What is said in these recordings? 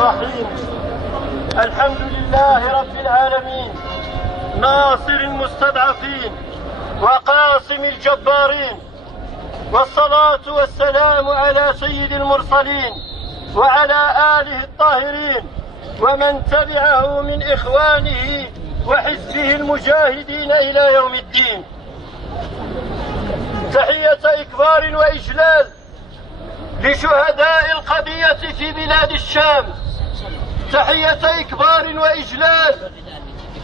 الرحيم. الحمد لله رب العالمين، ناصر المستضعفين وقاسم الجبارين، والصلاة والسلام على سيد المرسلين وعلى آله الطاهرين ومن تبعه من إخوانه وحزبه المجاهدين إلى يوم الدين. تحية إكبار وإجلال لشهداء القضية في بلاد الشام، تحية إكبار وإجلال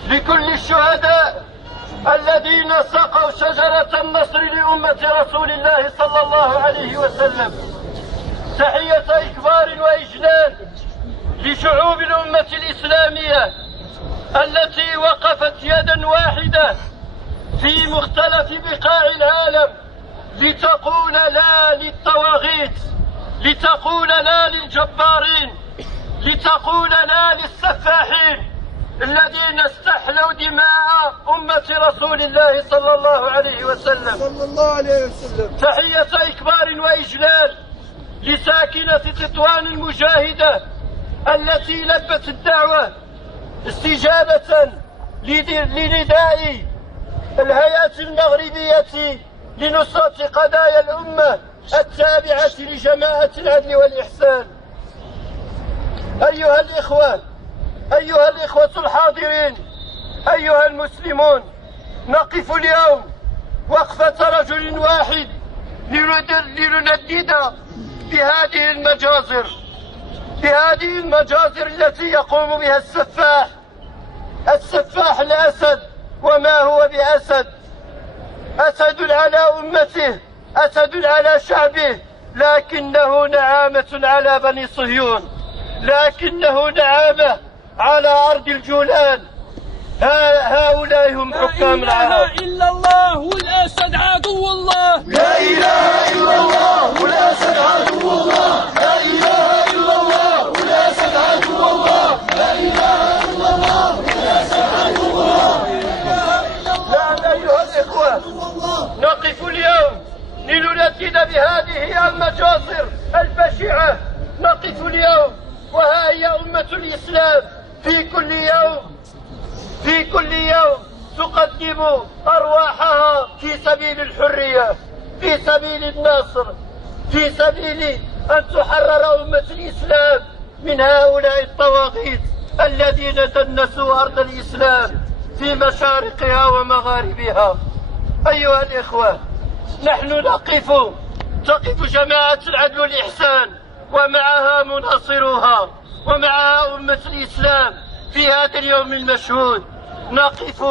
لكل الشهداء الذين سقوا شجرة النصر لأمة رسول الله صلى الله عليه وسلم، تحية إكبار وإجلال لشعوب الأمة الإسلامية التي وقفت يدا واحدة في مختلف بقاع العالم لتقول لا للطواغيت، لتقول لا للجبارين، لتقول لا للسفاحين الذين استحلوا دماء أمة رسول الله صلى الله عليه وسلم. تحية إكبار وإجلال لساكنة تطوان المجاهدة التي لبت الدعوة استجابة لنداء الهيئة المغربية لنصرة قضايا الأمة التابعة لجماعة العدل والإحسان. أيها الإخوة الحاضرين، أيها المسلمون، نقف اليوم وقفة رجل واحد لندد بهذه المجازر التي يقوم بها السفاح الأسد. وما هو بأسد؟ أسد على أمته، أسد على شعبه، لكنه نعامة على بني صهيون، لكنه نعامة على أرض الجولان. هؤلاء هم حكام العرب. لا إله إلا الله والأسد عدو الله، لا إله إلا الله والأسد عدو الله، لا إله إلا الله والأسد عدو الله، لا إله إلا الله والأسد عدو الله. نعم أيها الإخوة، نقف اليوم لنندد بهذه المجازر البشعة. نقف اليوم وها هي أمة الإسلام في كل يوم تقدم أرواحها في سبيل الحرية، في سبيل النصر، في سبيل أن تحرر أمة الإسلام من هؤلاء الطواغيت الذين دنسوا أرض الإسلام في مشارقها ومغاربها. أيها الإخوة، نحن تقف جماعة العدل والإحسان ومعها مناصروها ومعها أمة الإسلام في هذا اليوم المشهود. نقف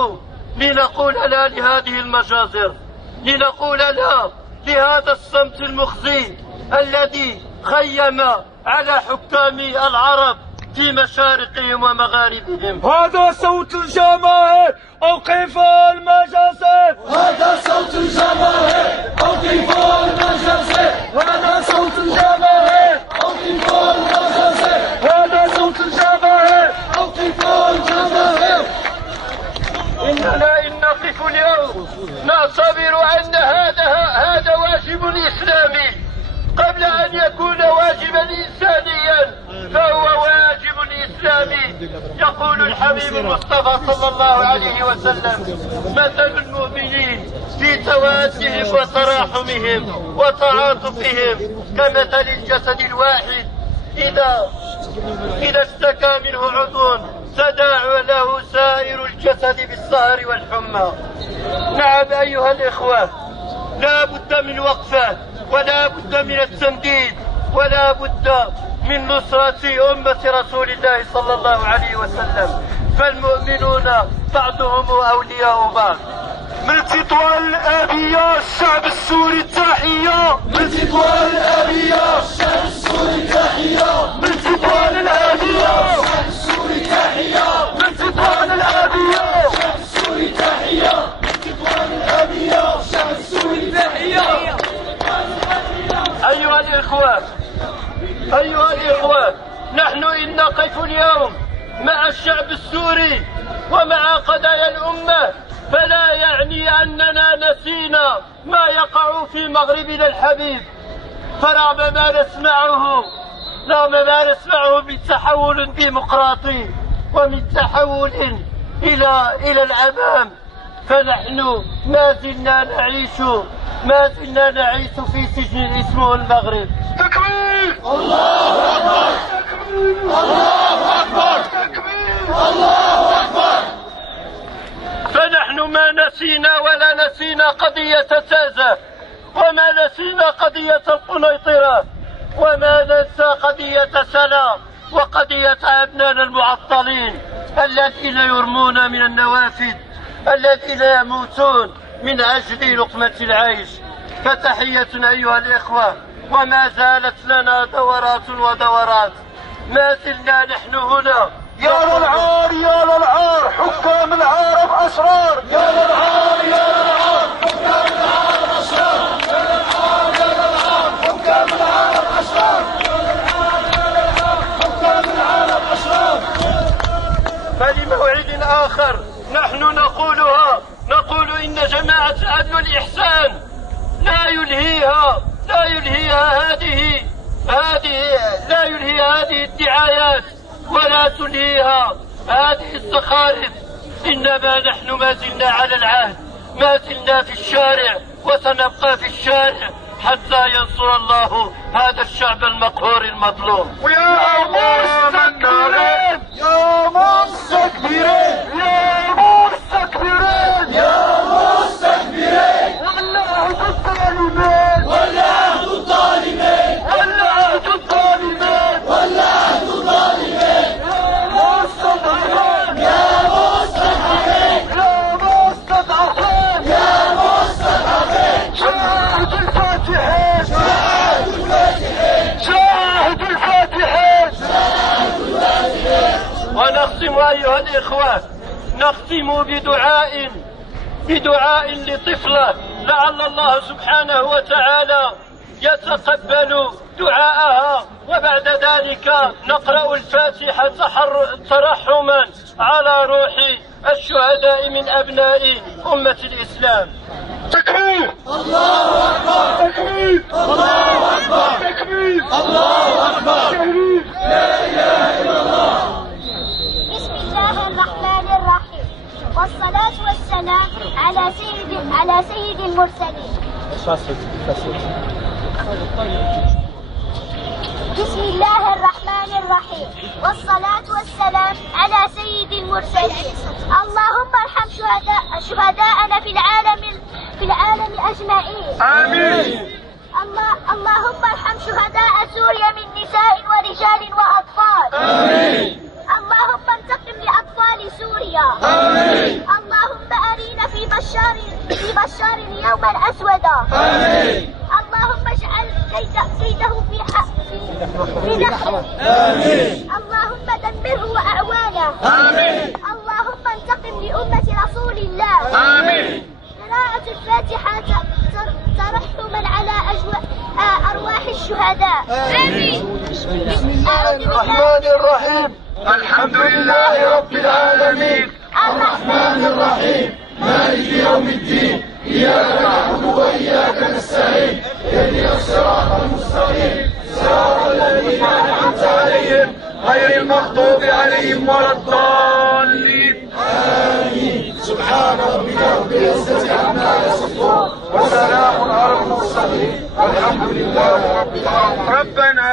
لنقول لا لهذه المجازر، لنقول لا لهذا الصمت المخزي الذي خيم على حكام العرب في مشارقهم ومغاربهم. هذا صوت الجماهير، أوقفوا المجازر، هذا صوت الجماهير، أوقفوا المجازر، هذا صوت الجماهير، أوقفوا المجازر، هذا صوت الجماهير، أوقفوا المجازر. إننا إن نقف اليوم نعتبر أن هذا واجب إسلامي قبل أن يكون واجبا إنسانيا، فهو واجب إسلامي. يقول الحبيب المصطفى صلى الله عليه وسلم: مثل المؤمنين في توادهم وتراحمهم وتعاطفهم كمثل الجسد الواحد إذا اشتكى منه عضو تداعى له سائر الجسد بالسهر والحمى. نعم أيها الإخوة، لا بد من وقفة، ولا بد من التمديد، ولا بد من نصرة أمة رسول الله صلى الله عليه وسلم، فالمؤمنون بعضهم أولياء بعض. من تطوان الأبية الشعب السوري التحية، من تطوان الأبية الشعب السوري التحية، من تطوان الأبية الشعب السوري التحية، من تطوان الأبية الشعب السوري التحية، من تطوان الأبية الشعب السوري التحية. أيها الإخوة، نحن إن نقف اليوم مع الشعب السوري ومع قضايا الأمة، فلا يعني أننا نسينا ما يقع في مغربنا الحبيب. فرغم ما نسمعه رغم ما نسمعه من تحول ديمقراطي ومن تحول إلى الأمام، فنحن ما زلنا نعيش في سجن اسمه المغرب. تكبير! الله أكبر! تكبير! الله أكبر! تكبير! الله أكبر! فنحن ما نسينا ولا نسينا قضية تازة، وما نسينا قضية القنيطرة، وما ننسى قضية سلا وقضية أبنائنا المعطلين الذين يرمون من النوافذ، الذين يموتون من أجل لقمة العيش. فتحية أيها الإخوة، وما زالت لنا دورات ودورات، ما زلنا نحن هنا. يا للعار يا للعار حكام العرب أشرار، يا للعار يا للعار حكام العرب أشرار، يا للعار يا للعار حكام العرب أشرار، يا للعار يا للعار حكام العرب أشرار. فلموعد آخر نحن نقول إن جماعة العدل والإحسان لا يلهيها هذه الدعايات، ولا تلهيها هذه الزخارف، إنما نحن ما زلنا على العهد، ما زلنا في الشارع، وسنبقى في الشارع حتى ينصر الله هذا الشعب المقهور المظلوم. ويا مستكبرين يا مستكبرين يا مستكبرين يا مستكبرين، والعهد الظالمين والعهد الظالمين والعهد الظالمين والعهد الظالمين، يا مستضعفين يا مستضعفين يا مستضعفين يا مستضعفين، شاهد الفاتحين شاهد الفاتحين شاهد الفاتحين شاهد الفاتحين. ونختم أيها الإخوة، نختم بدعاء لطفلة لعل الله سبحانه وتعالى يتقبل دعاءها، وبعد ذلك نقرأ الفاتحة ترحما على روح الشهداء من أبناء أمة الإسلام. تكبير! الله أكبر! تكبير! الله أكبر! تكبير! الله أكبر! تكبير! لا إله إلا الله. بسم الله الرحمن الرحيم، والصلاة والسلام على سيد المرسلين. بسم الله الرحمن الرحيم، والصلاة والسلام على سيد المرسلين. اللهم ارحم شهداءنا في العالم أجمعين. آمين. اللهم ارحم شهداء سوريا من نساء ورجال وأطفال. آمين. اللهم انتقم لأطفال سوريا. آمين. اللهم أرينا في بشار يوما أسودا. آمين. اللهم اجعل كيده في نحره. آمين. اللهم دمره وأعوانه. آمين. اللهم انتقم لأمة رسول الله. آمين. قراءة الفاتحة ترحما على أرواح الشهداء. آمين. بسم الله الرحمن الرحيم، الحمد لله رب العالمين، الرحمن الرحيم، مالك يوم الدين، إياك نعبد وإياك نستعين، اهدنا الصراط المستقيم، صراط الذين أنعمت عليهم غير المغضوب عليهم ولا الضالين. آمين. سبحان ربك رب العزة عما يصفون، وسلام على المرسلين، والحمد لله رب العالمين. ربنا